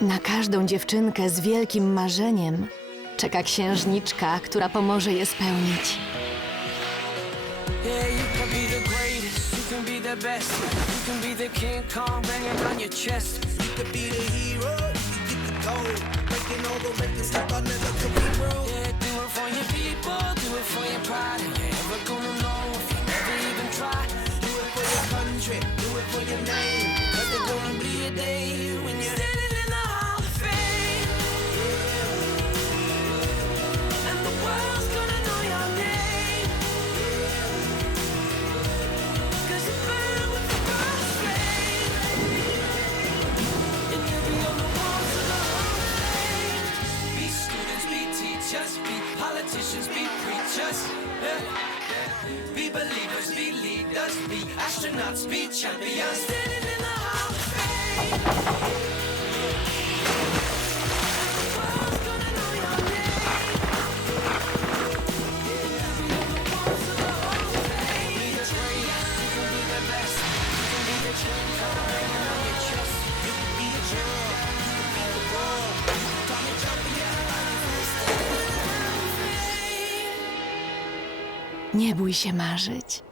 Na każdą dziewczynkę z wielkim marzeniem czeka księżniczka, która pomoże je spełnić. Do it for your name. politicians, be preachers. Be believers, be leaders, be astronauts, be champions. Standing in the hall of fame. Gonna know your the be the best, be the. Nie bój się marzyć.